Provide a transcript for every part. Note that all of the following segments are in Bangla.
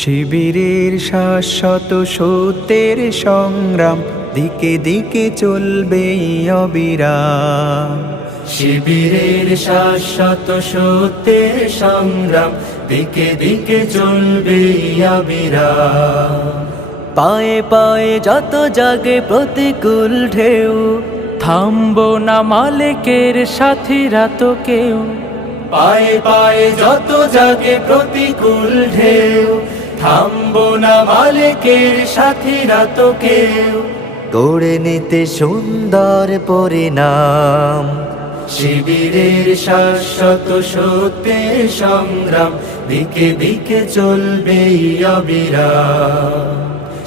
শিবিরের শাশ্বত সত্যের সংগ্রাম দিকে দিকে চলবে অবিরাম। শিবিরের শাশ্বত সত্যের সংগ্রাম দিকে দিকে চলবে অবিরাম। পায়ে পায়ে যত জাগে প্রতিকূল ঢেউ, থামবো না মালিকের সাথীরা তো কেউ। পায়ে পায়ে যত জাগে প্রতিকূল ঢেউ, থামবো না মালিকের সাথীরা তো কেউ। গড়ে নিতে সুন্দর পরিণাম। শিবিরের শাশ্বত সত্যের সংগ্রাম দিকে দিকে চলবে অবিরাম।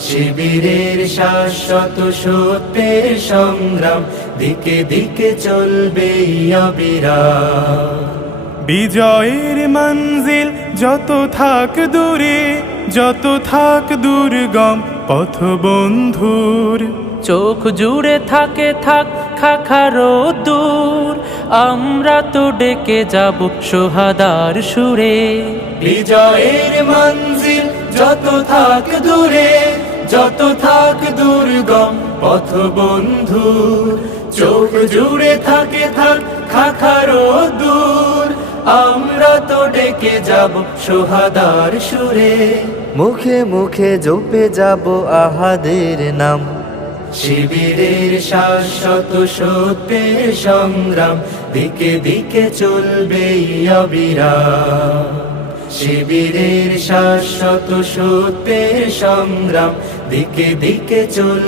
শিবিরের শাশ্বত সত্যের সংগ্রাম দিকে দিকে চলবে অবিরাম। বিজয়ের মঞ্জিল যত থাক দূরে, যত থাক দুর্গম পথ বন্ধুর, চোখ জুড়ে থাকে থাক খাখারো দূর, আমরা তো ডেকে যাব সোহাদার সুরে। বিজয়ের মঞ্জিল যত থাক দূরে, যত থাক দুর্গম পথ বন্ধুর, চোখ জুড়ে থাকে থাক খাখারো দূর, আমরা তো ডেকে যাব সোহাদার সুরে। মুখে মুখে জপে যাব আহাদের নাম। শিবিরের শাশ্বত সত্যের সংগ্রাম দিকে দিকে চলবে অবিরাম। শিবিরের শাশ্বত সত্যের সংগ্রাম দিকে দিকে চলবে।